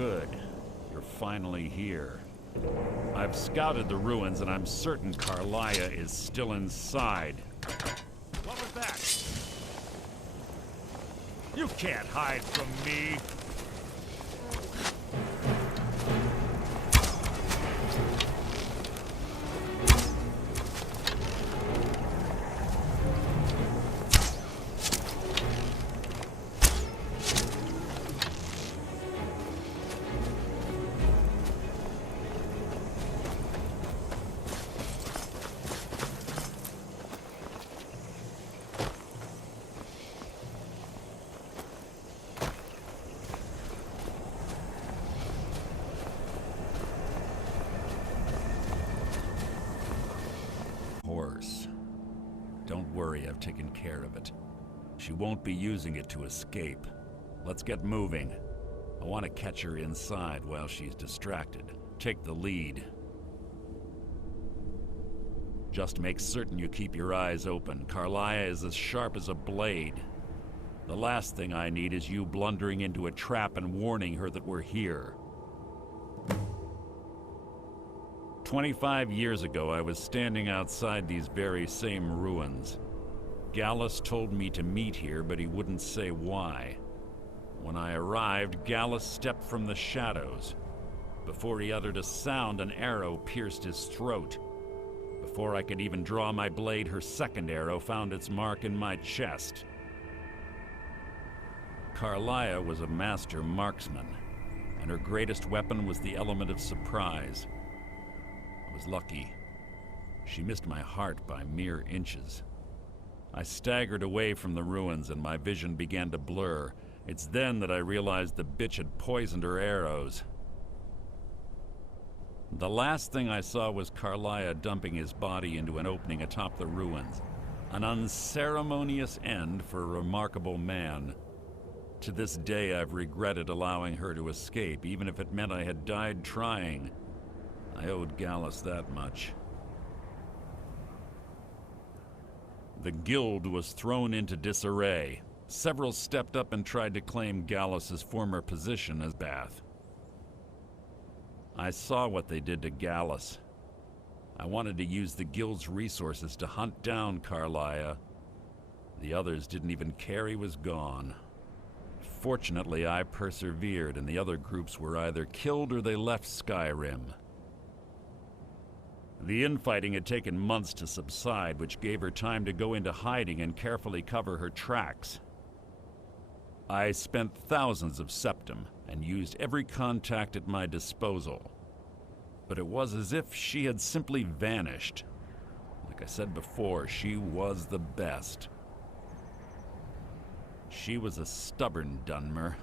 Good. You're finally here. I've scouted the ruins and I'm certain Carlia is still inside. What was that? You can't hide from me! Don't worry, I've taken care of it. She won't be using it to escape. Let's get moving. I want to catch her inside while she's distracted. Take the lead. Just make certain you keep your eyes open. Carlia is as sharp as a blade. The last thing I need is you blundering into a trap and warning her that we're here. 25 years ago, I was standing outside these very same ruins. Gallus told me to meet here, but he wouldn't say why. When I arrived, Gallus stepped from the shadows. Before he uttered a sound, an arrow pierced his throat. Before I could even draw my blade, her second arrow found its mark in my chest. Carlia was a master marksman, and her greatest weapon was the element of surprise. I was lucky. She missed my heart by mere inches. I staggered away from the ruins and my vision began to blur. It's then that I realized the bitch had poisoned her arrows. The last thing I saw was Carlia dumping his body into an opening atop the ruins. An unceremonious end for a remarkable man. To this day, I've regretted allowing her to escape, even if it meant I had died trying. I owed Gallus that much. The guild was thrown into disarray. Several stepped up and tried to claim Gallus's former position as Bath. I saw what they did to Gallus. I wanted to use the guild's resources to hunt down Carlia. The others didn't even care he was gone. Fortunately, I persevered, and the other groups were either killed or they left Skyrim. The infighting had taken months to subside, which gave her time to go into hiding and carefully cover her tracks. I spent thousands of septum and used every contact at my disposal. But it was as if she had simply vanished. Like I said before, she was the best. She was a stubborn Dunmer.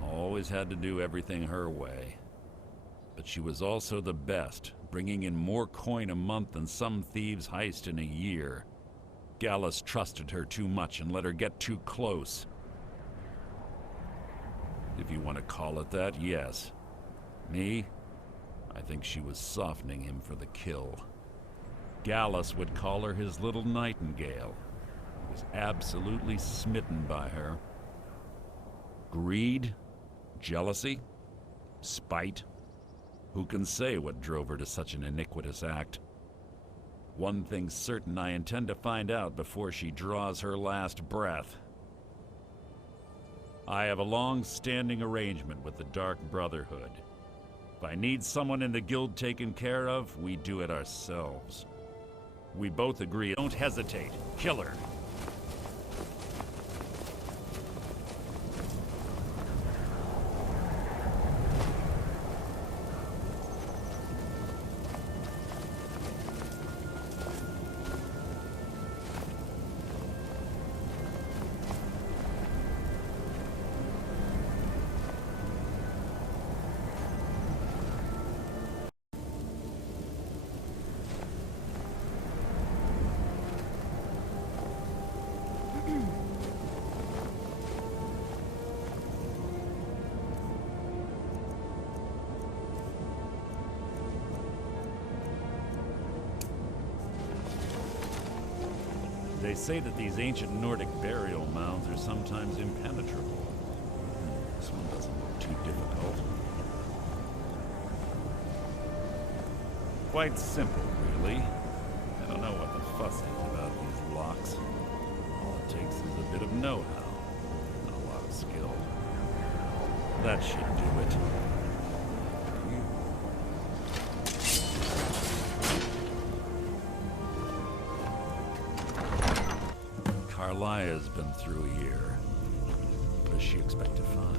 Always had to do everything her way. But she was also the best, bringing in more coin a month than some thieves heist in a year. Gallus trusted her too much and let her get too close. If you want to call it that, yes. Me? I think she was softening him for the kill. Gallus would call her his little nightingale. He was absolutely smitten by her. Greed? Jealousy? Spite? Who can say what drove her to such an iniquitous act? One thing's certain, I intend to find out before she draws her last breath. I have a long-standing arrangement with the Dark Brotherhood. If I need someone in the guild taken care of, we do it ourselves. We both agree. Don't hesitate. Kill her. They say that these ancient Nordic burial mounds are sometimes impenetrable. This one doesn't look too difficult. Quite simple, really. I don't know what the fuss is about these locks. All it takes is a bit of know-how, not a lot of skill. That should do it. Carlia's been through here. What does she expect to find?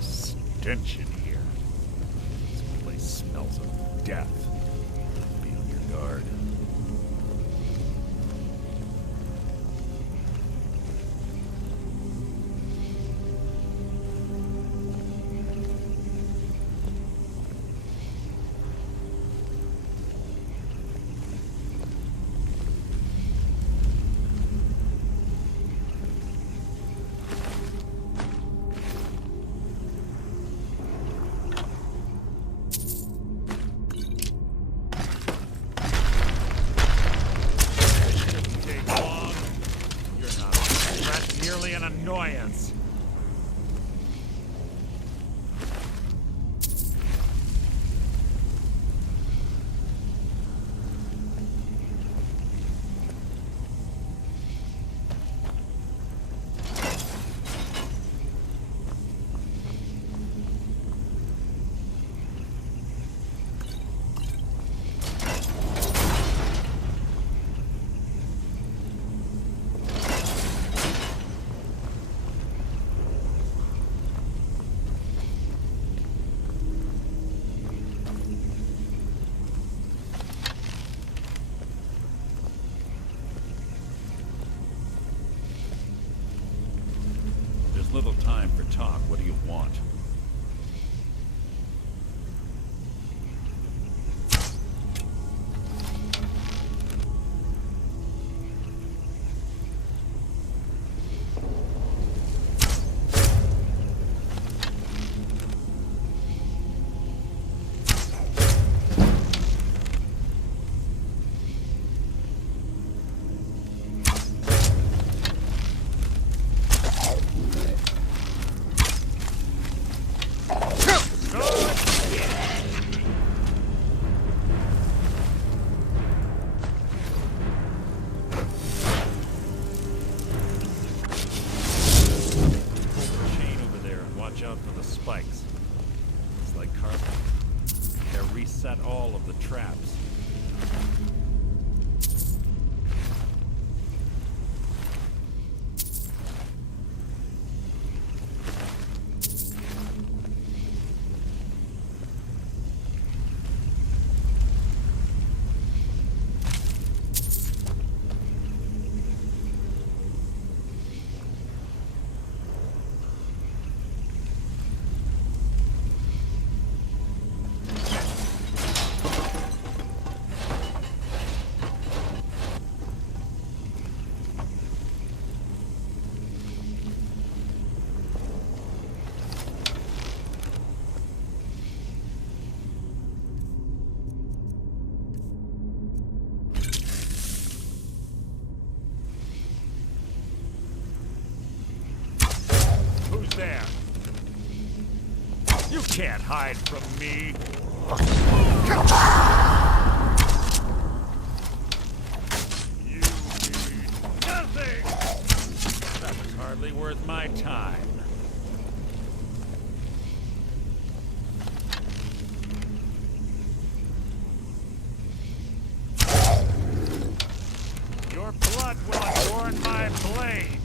Stench in here. This place smells of death. Be on your guard. An annoyance. Little time for talk. What do you want? Spikes. It's like carbon. They reset all of the traps. There. You can't hide from me. You need nothing. That was hardly worth my time. Your blood will adorn my blade.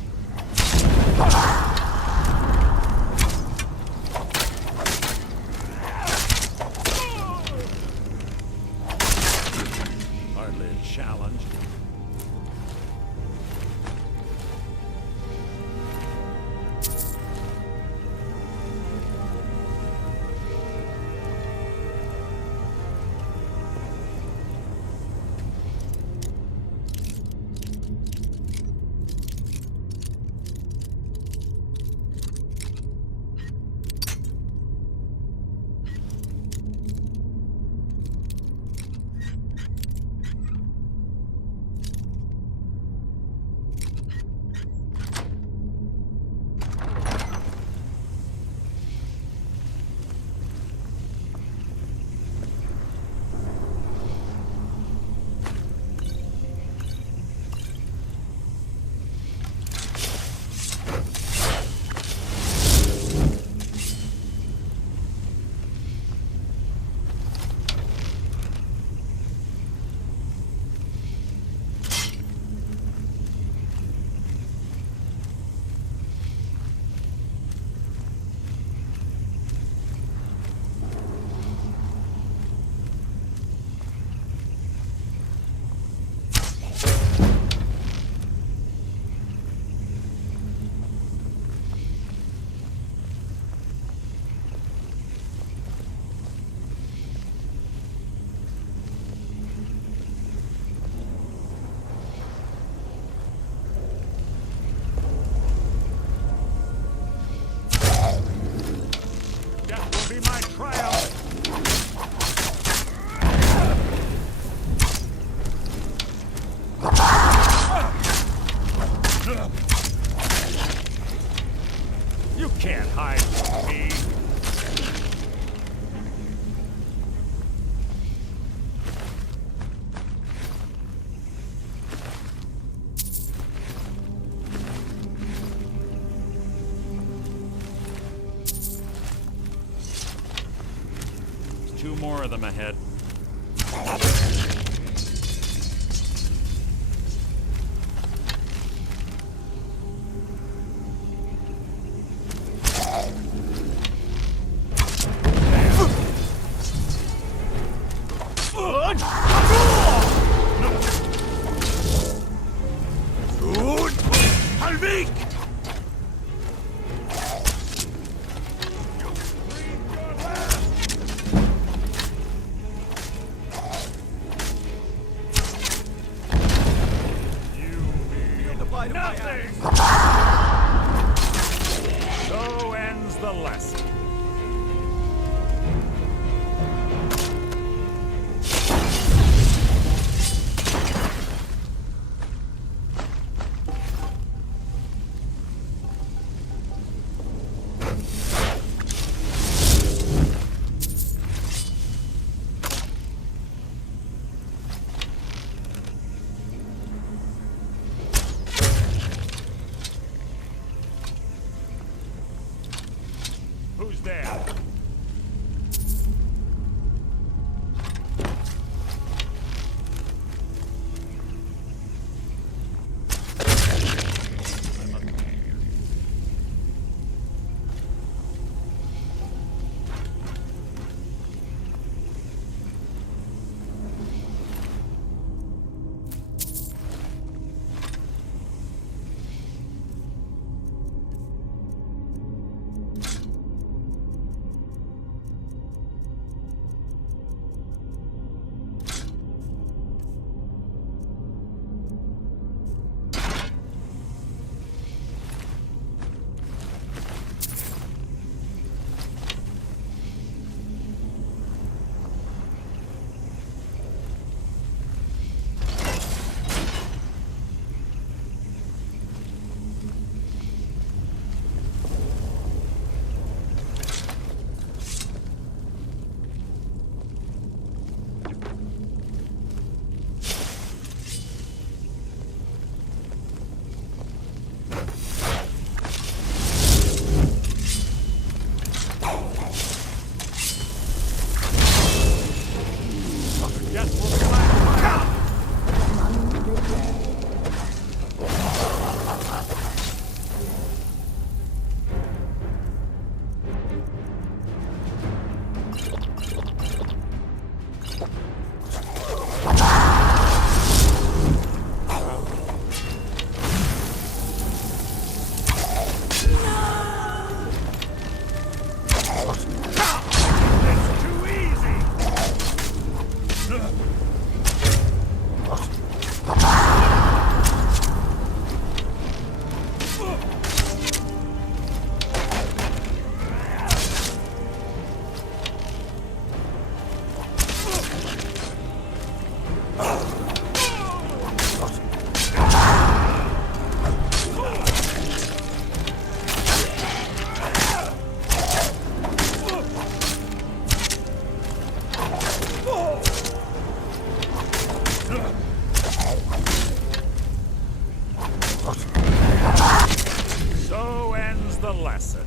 Challenge. can't hide from me. There's two more of them ahead. Nothing! So ends the lesson. Who's there? So ends the lesson.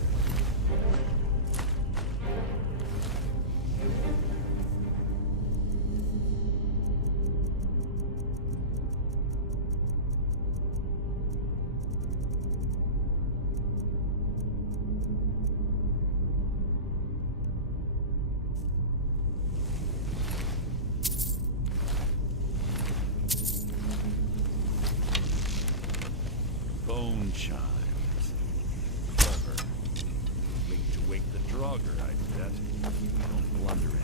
Bone chimes. Clever. Make to wake the Draugr, I bet. Don't blunder in it.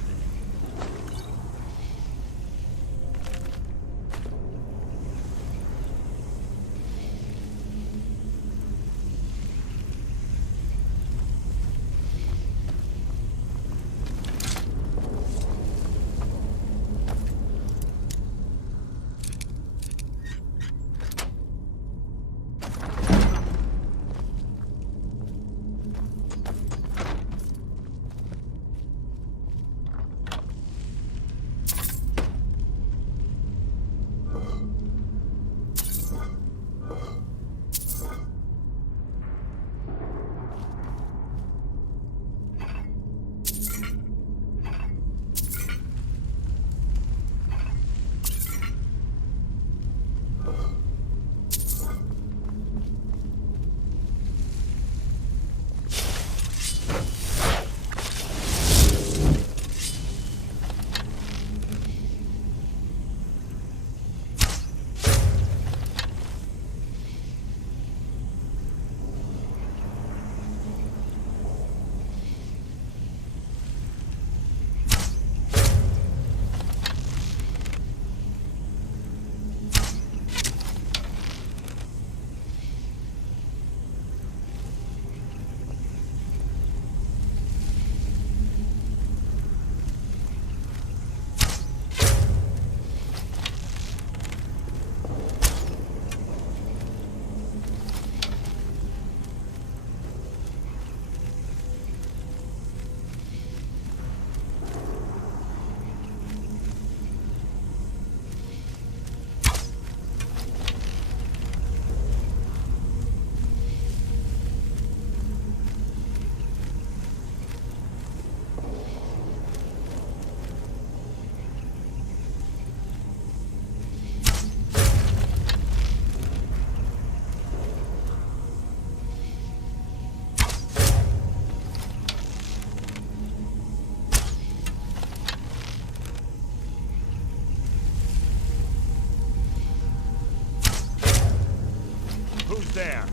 Who's there?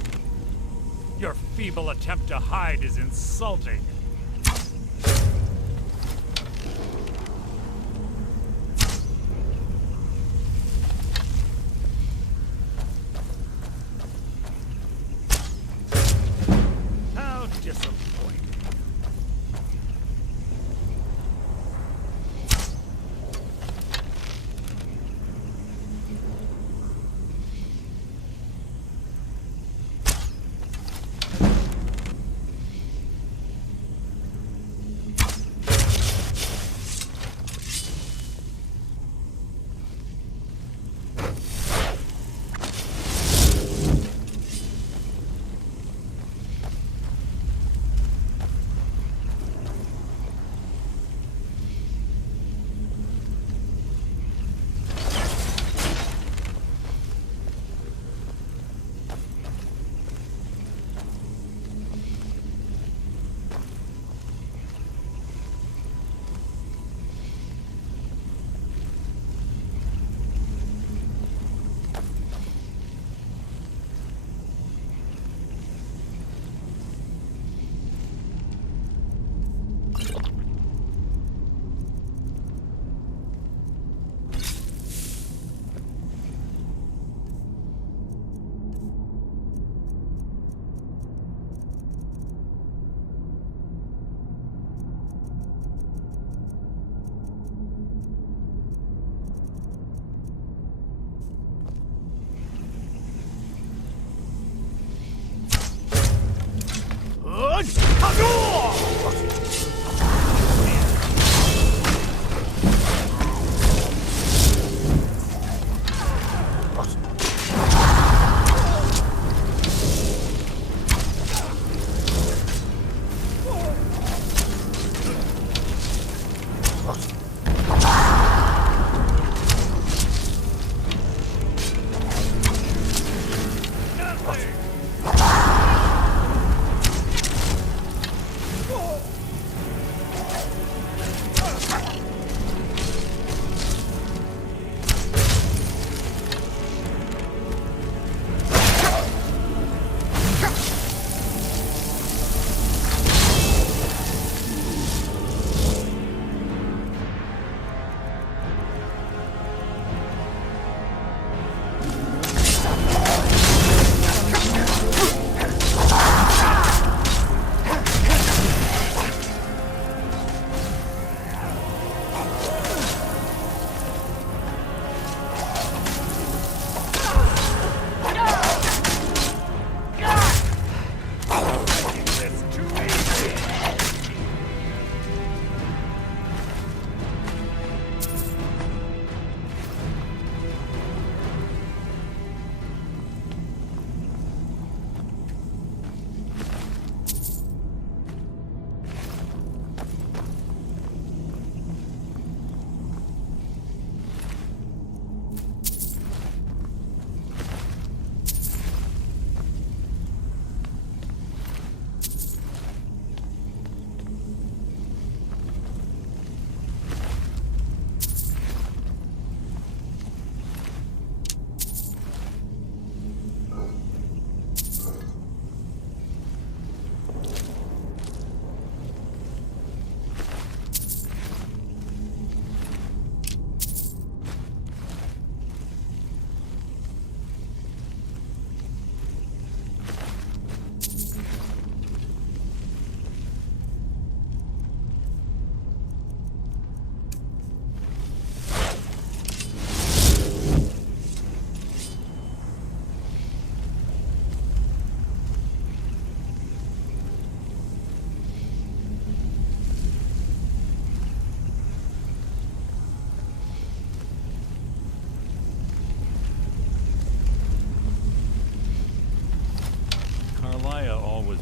Your feeble attempt to hide is insulting. How disappointing.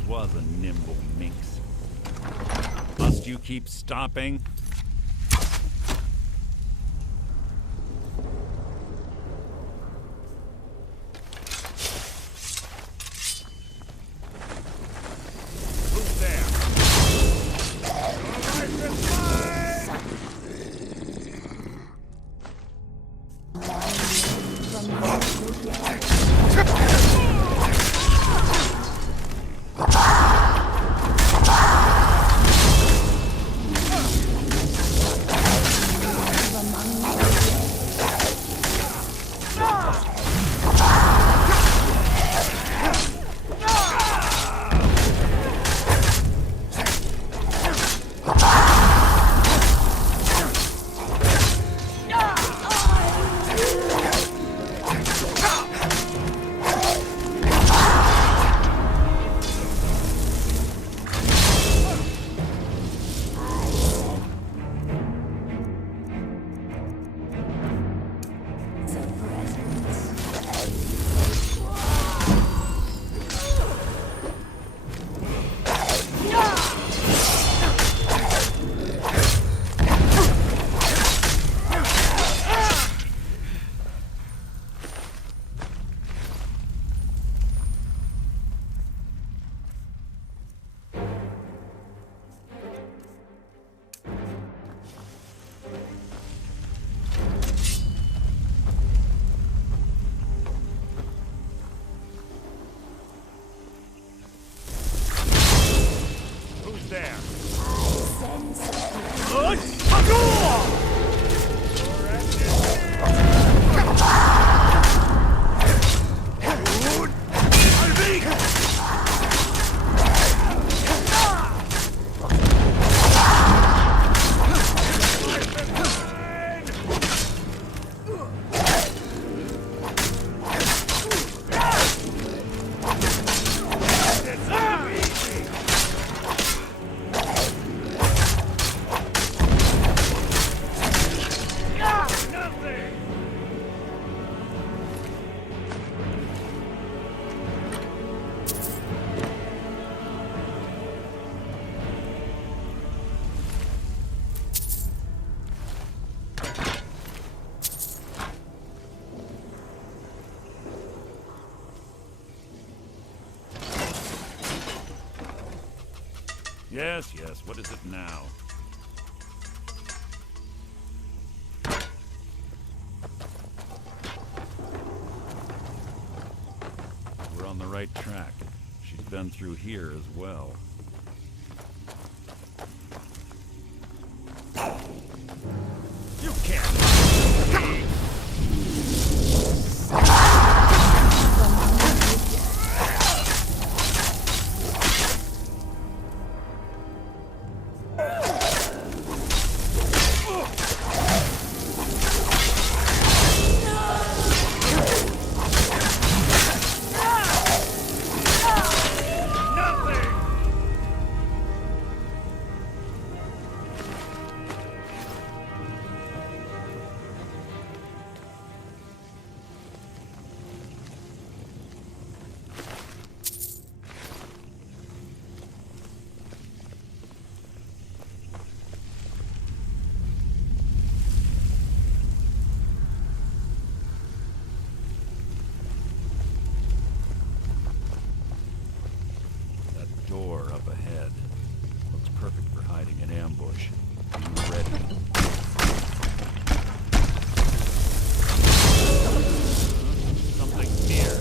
Was a nimble minx. Must you keep stopping? Who's there? Yes, yes. What is it now? We're on the right track. She's been through here as well. You can't! Door up ahead. Looks perfect for hiding an ambush. Be ready. Something near.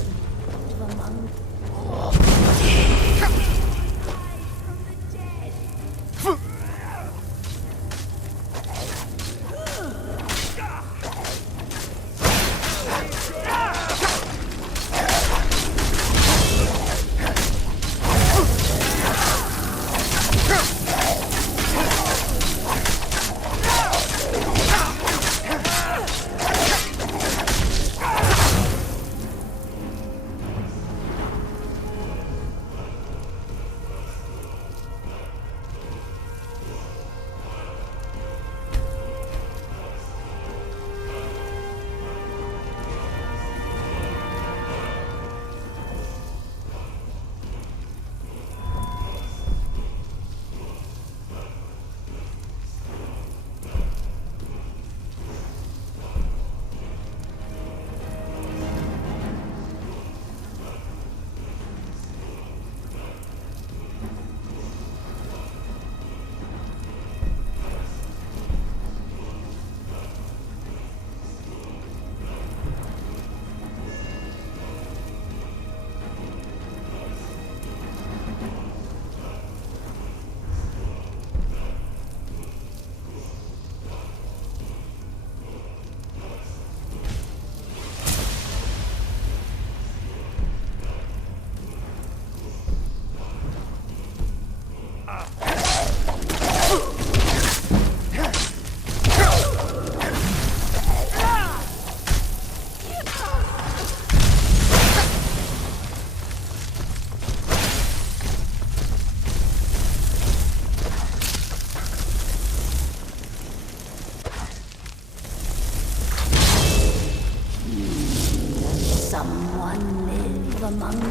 Someone live among them.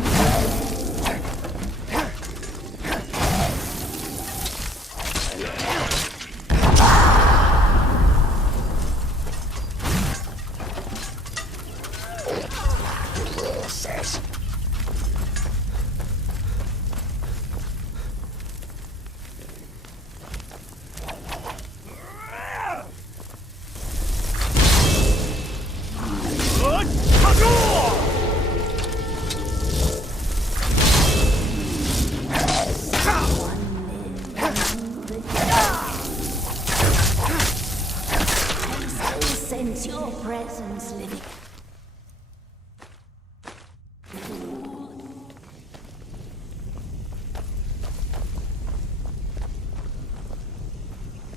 Sense your presence living.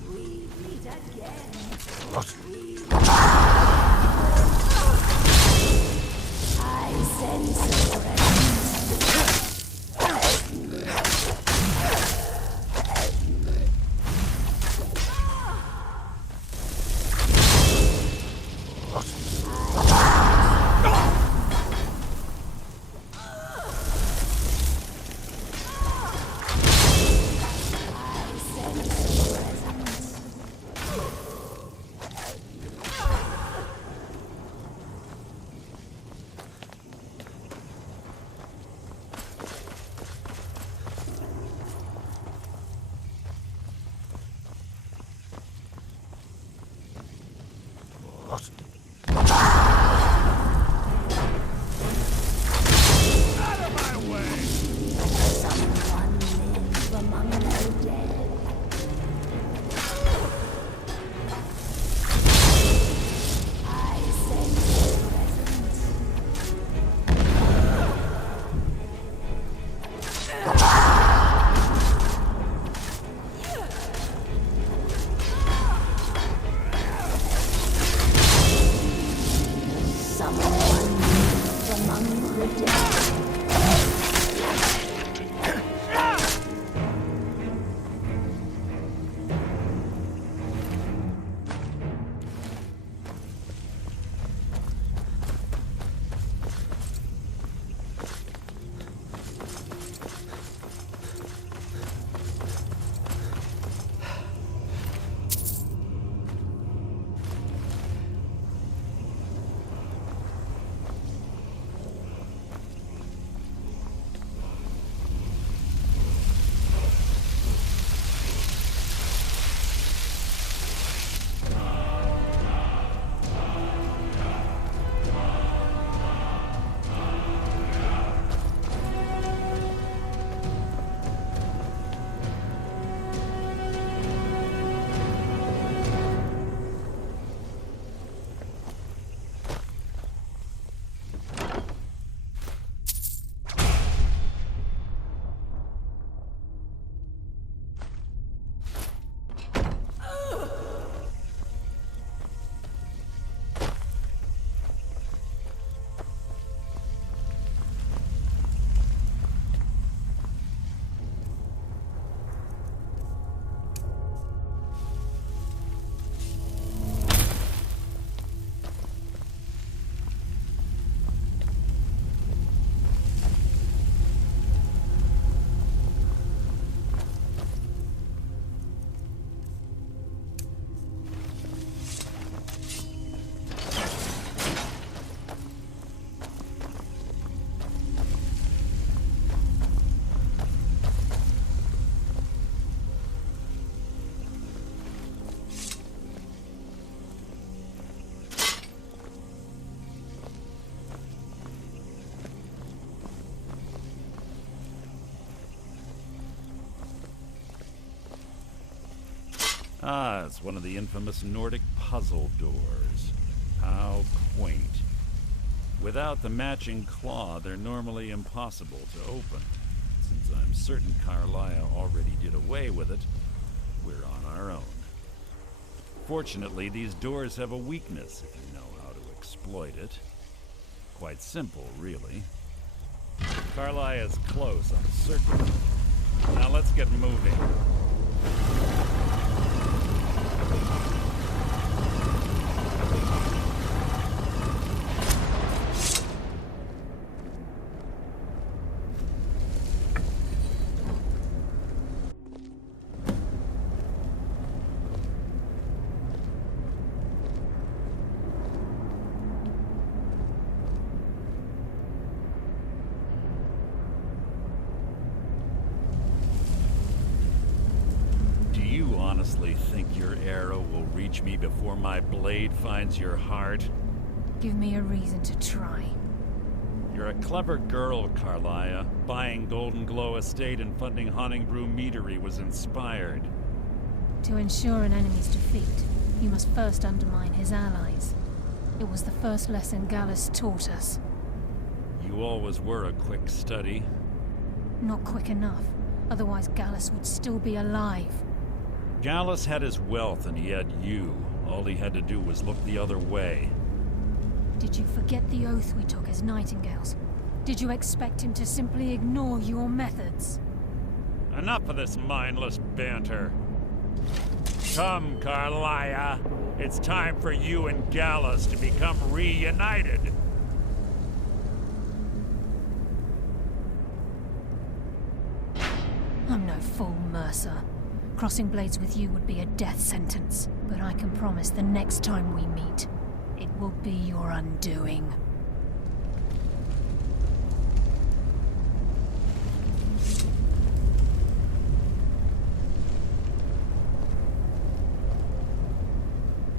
We meet again. I sense your presence. the dead. Ah, it's one of the infamous Nordic puzzle doors. How quaint. Without the matching claw, they're normally impossible to open. Since I'm certain Carlia already did away with it, we're on our own. Fortunately, these doors have a weakness if you know how to exploit it. Quite simple, really. Carlia is close, I'm certain. Now let's get moving. Honestly think your arrow will reach me before my blade finds your heart? Give me a reason to try. You're a clever girl, Carlia. Buying Golden Glow Estate and funding Honningbrew Meadery was inspired. To ensure an enemy's defeat, you must first undermine his allies. It was the first lesson Gallus taught us. You always were a quick study. Not quick enough, otherwise Gallus would still be alive. Gallus had his wealth and he had you. All he had to do was look the other way. Did you forget the oath we took as Nightingales? Did you expect him to simply ignore your methods? Enough of this mindless banter. Come, Carlia. It's time for you and Gallus to become reunited. I'm no fool, Mercer. Crossing blades with you would be a death sentence, but I can promise the next time we meet, it will be your undoing.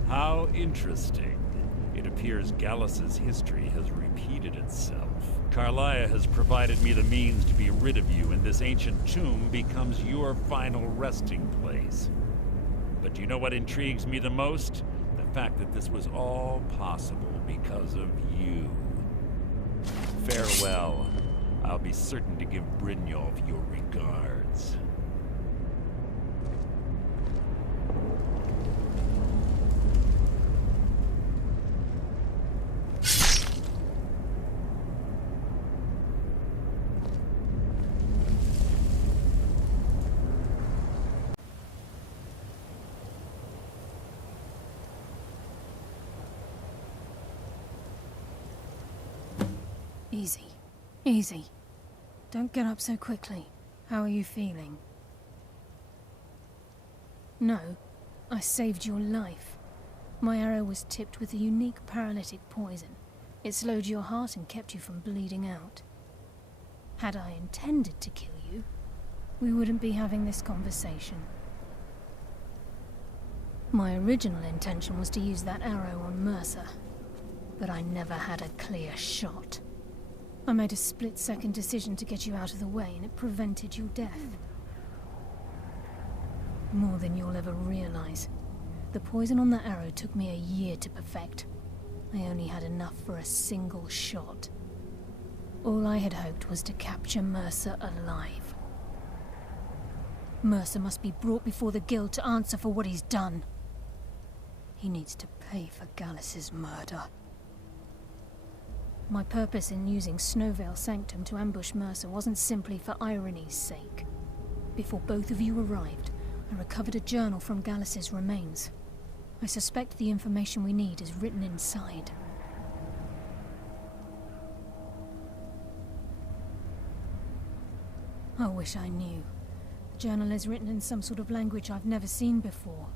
How interesting. It appears Gallus's history has repeated itself. Carlia has provided me the means to be rid of you, and this ancient tomb becomes your final resting place. But do you know what intrigues me the most? The fact that this was all possible because of you. Farewell. I'll be certain to give Brynjolf your regards. Easy. Easy. Don't get up so quickly. How are you feeling? No, I saved your life. My arrow was tipped with a unique paralytic poison. It slowed your heart and kept you from bleeding out. Had I intended to kill you, we wouldn't be having this conversation. My original intention was to use that arrow on Mercer, but I never had a clear shot. I made a split-second decision to get you out of the way, and it prevented your death. More than you'll ever realize. The poison on that arrow took me a year to perfect. I only had enough for a single shot. All I had hoped was to capture Mercer alive. Mercer must be brought before the Guild to answer for what he's done. He needs to pay for Gallus's murder. My purpose in using Snowvale Sanctum to ambush Mercer wasn't simply for irony's sake. Before both of you arrived, I recovered a journal from Gallus's remains. I suspect the information we need is written inside. I wish I knew. The journal is written in some sort of language I've never seen before.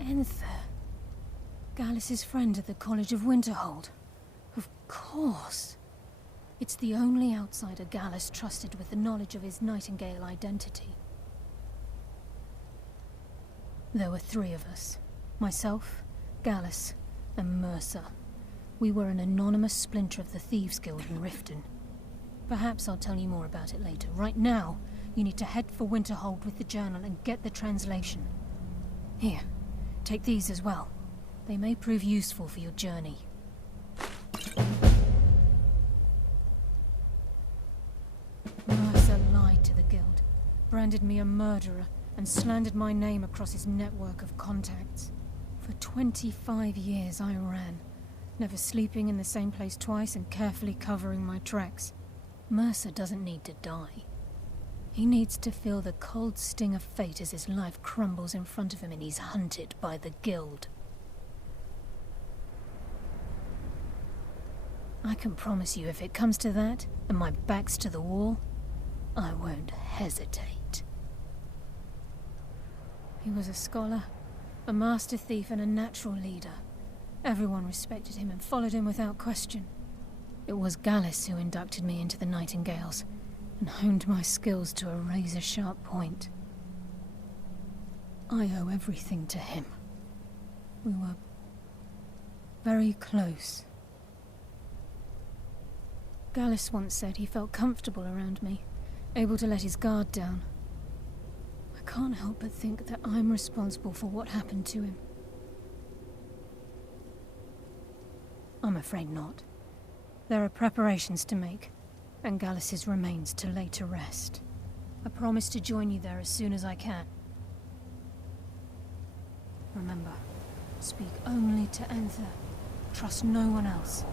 Enther. Gallus's friend at the College of Winterhold. Of course. It's the only outsider Gallus trusted with the knowledge of his Nightingale identity. There were 3 of us. Myself, Gallus, and Mercer. We were an anonymous splinter of the Thieves' Guild in Riften. Perhaps I'll tell you more about it later. Right now, you need to head for Winterhold with the journal and get the translation. Here, take these as well. They may prove useful for your journey. Mercer lied to the Guild, branded me a murderer, and slandered my name across his network of contacts. For 25 years I ran, never sleeping in the same place twice and carefully covering my tracks. Mercer doesn't need to die. He needs to feel the cold sting of fate as his life crumbles in front of him and he's hunted by the Guild. I can promise you if it comes to that, and my back's to the wall, I won't hesitate. He was a scholar, a master thief and a natural leader. Everyone respected him and followed him without question. It was Gallus who inducted me into the Nightingales, and honed my skills to a razor-sharp point. I owe everything to him. We were very close. Gallus once said he felt comfortable around me, able to let his guard down. I can't help but think that I'm responsible for what happened to him. I'm afraid not. There are preparations to make, and Gallus's remains to lay to rest. I promise to join you there as soon as I can. Remember, speak only to Enther. Trust no one else.